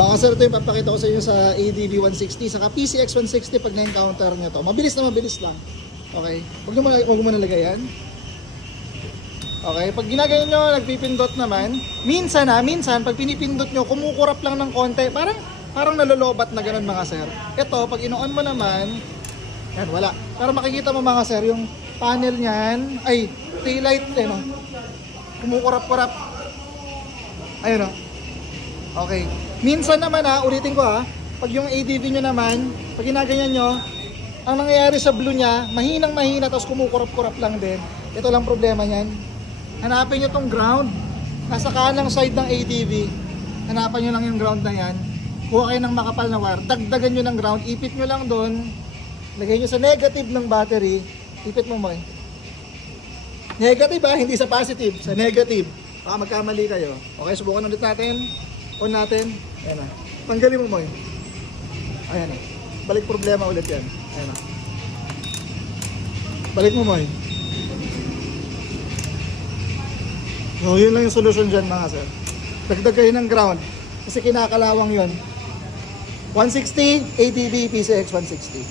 Baka sir, ito yung papakita ko sa inyo sa ADV 160, saka PCX 160 pag na-encounter nyo to. Mabilis lang. Okay, huwag mo nalagay yan. Okay, pag ginagayon nyo, nagpipindot naman, minsan pag pinipindot nyo, kumukurap lang ng konti, parang nalolobat na ganun mga sir. Ito, pag ino-on mo naman, yan, wala. Pero makikita mo mga sir, yung panel niyan, ay, taillight, no? Kumukurap-kurap. Ayun, no? Okay. Minsan naman ulitin ko pag yung ADV nyo naman, pag ginaganyan nyo, ang nangyayari sa blue niya, mahina, tapos kumukurap-kurap lang din. Ito lang problema niyan. Hanapin nyo tong ground. Nasa kanang side ng ADV. Hanapan nyo lang yung ground na yan. Kuha kayo ng makapal na wire. Dagdagan nyo ng ground. Ipit nyo lang doon. Lagay nyo sa negative ng battery. Ipit mo mo. Negative hindi sa positive. Sa negative. Baka magkamali kayo. Okay, subukan ulit natin. On natin. Ayan na. Tanggalin mo mo. Ayan na. Balik problema ulit yan. Ayan na. Balik mo mo. So, yun lang yung solution dyan mga sir. Dagdag kayo ng ground. Kasi kinakalawang yun. 160 ADV PCX 160.